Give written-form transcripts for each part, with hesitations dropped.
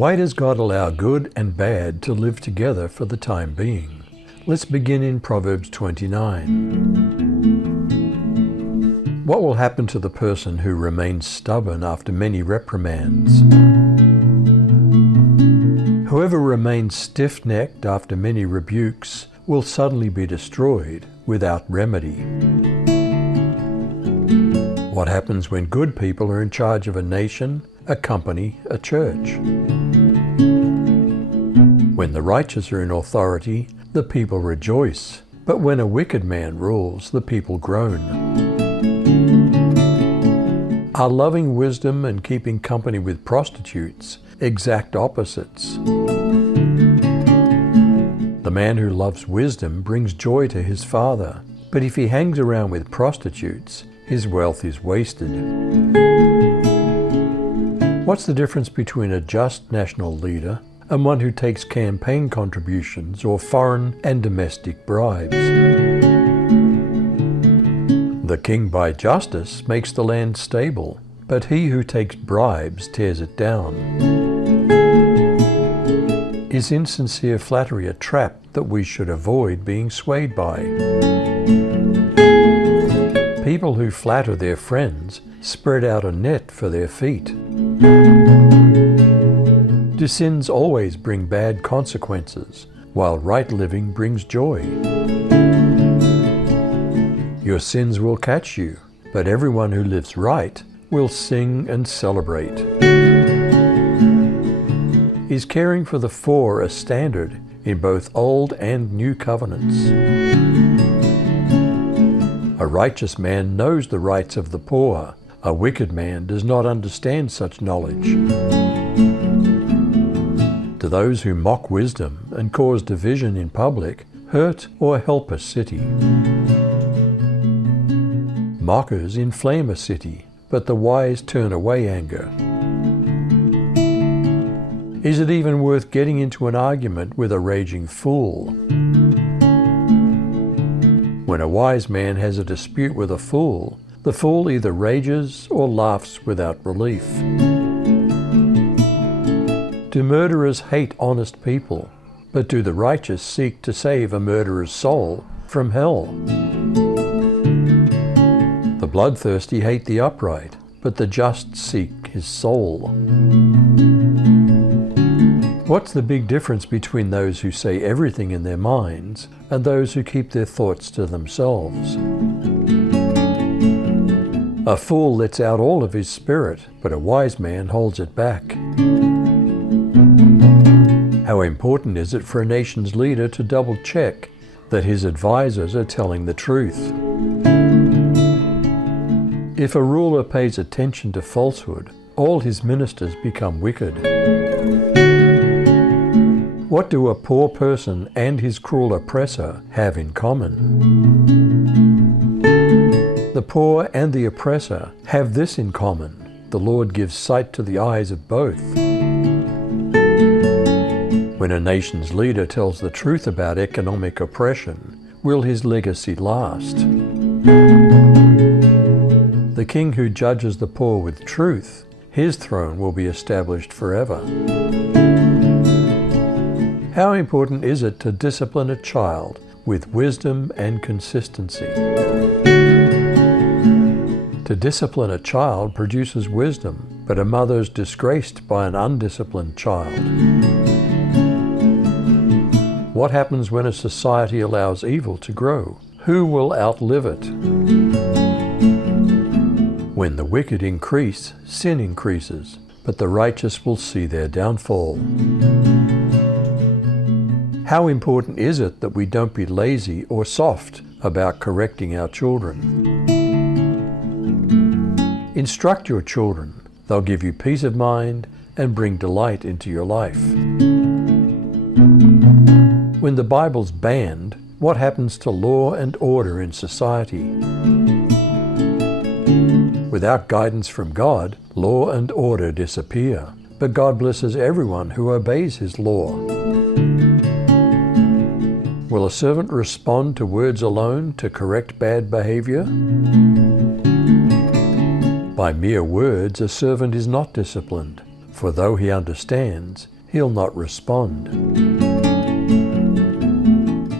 Why does God allow good and bad to live together for the time being? Let's begin in Proverbs 29. What will happen to the person who remains stubborn after many reprimands? Whoever remains stiff-necked after many rebukes will suddenly be destroyed without remedy. What happens when good people are in charge of a nation, a company, a church? When the righteous are in authority, the people rejoice, but when a wicked man rules, the people groan. Are loving wisdom and keeping company with prostitutes exact opposites? The man who loves wisdom brings joy to his father, but if he hangs around with prostitutes, his wealth is wasted. What's the difference between a just national leader and one who takes campaign contributions or foreign and domestic bribes? The king by justice makes the land stable, but he who takes bribes tears it down. Is insincere flattery a trap that we should avoid being swayed by? People who flatter their friends spread out a net for their feet. Do sins always bring bad consequences, while right living brings joy? Your sins will catch you, but everyone who lives right will sing and celebrate. Is caring for the poor a standard in both old and new covenants? A righteous man knows the rights of the poor. A wicked man does not understand such knowledge. Do those who mock wisdom and cause division in public hurt or help a city? Mockers inflame a city, but the wise turn away anger. Is it even worth getting into an argument with a raging fool? When a wise man has a dispute with a fool, the fool either rages or laughs without relief. Do murderers hate honest people, but do the righteous seek to save a murderer's soul from hell? The bloodthirsty hate the upright, but the just seek his soul. What's the big difference between those who say everything in their minds and those who keep their thoughts to themselves? A fool lets out all of his spirit, but a wise man holds it back. How important is it for a nation's leader to double-check that his advisors are telling the truth? If a ruler pays attention to falsehood, all his ministers become wicked. What do a poor person and his cruel oppressor have in common? The poor and the oppressor have this in common: the Lord gives sight to the eyes of both. When a nation's leader tells the truth about economic oppression, will his legacy last? The king who judges the poor with truth, his throne will be established forever. How important is it to discipline a child with wisdom and consistency? To discipline a child produces wisdom, but a mother is disgraced by an undisciplined child. What happens when a society allows evil to grow? Who will outlive it? When the wicked increase, sin increases, but the righteous will see their downfall. How important is it that we don't be lazy or soft about correcting our children? Instruct your children. They'll give you peace of mind and bring delight into your life. When the Bible's banned, what happens to law and order in society? Without guidance from God, law and order disappear, but God blesses everyone who obeys His law. Will a servant respond to words alone to correct bad behavior? By mere words, a servant is not disciplined, for though he understands, he'll not respond.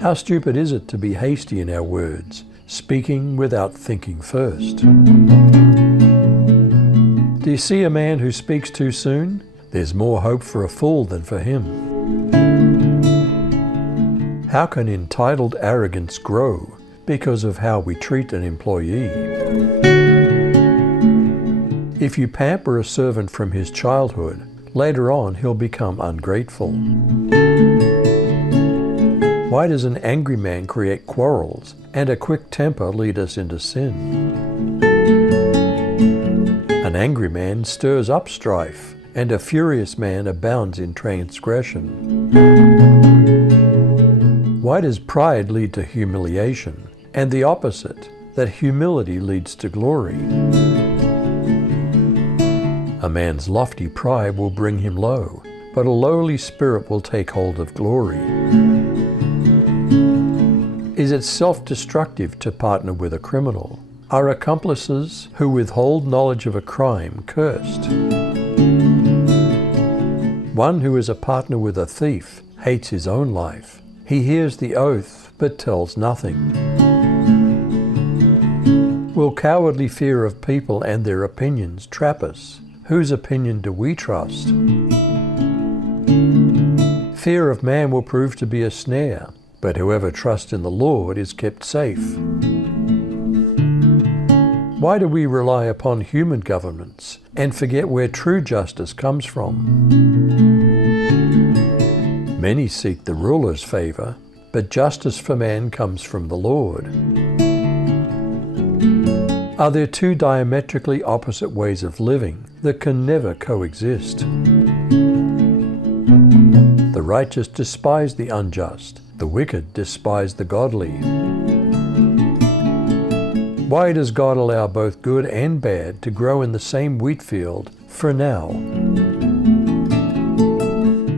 How stupid is it to be hasty in our words, speaking without thinking first? Do you see a man who speaks too soon? There's more hope for a fool than for him. How can entitled arrogance grow because of how we treat an employee? If you pamper a servant from his childhood, later on he'll become ungrateful. Why does an angry man create quarrels and a quick temper lead us into sin? An angry man stirs up strife, and a furious man abounds in transgression. Why does pride lead to humiliation, and the opposite, that humility leads to glory? A man's lofty pride will bring him low, but a lowly spirit will take hold of glory. Is it self-destructive to partner with a criminal? Are accomplices who withhold knowledge of a crime cursed? One who is a partner with a thief hates his own life. He hears the oath but tells nothing. Will cowardly fear of people and their opinions trap us? Whose opinion do we trust? Fear of man will prove to be a snare, but whoever trusts in the Lord is kept safe. Why do we rely upon human governments and forget where true justice comes from? Many seek the ruler's favor, but justice for man comes from the Lord. Are there two diametrically opposite ways of living that can never coexist? The righteous despise the unjust, the wicked despise the godly. Why does God allow both good and bad to grow in the same wheat field for now?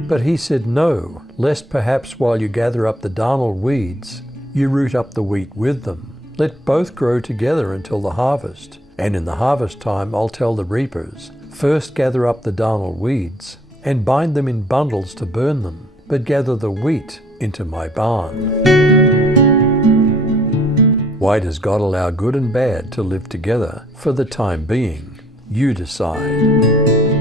But he said no, lest perhaps while you gather up the darnel weeds, you root up the wheat with them. Let both grow together until the harvest. And in the harvest time I'll tell the reapers, first gather up the darnel weeds, and bind them in bundles to burn them, but gather the wheat into my barn. Why does God allow good and bad to live together for the time being? You decide.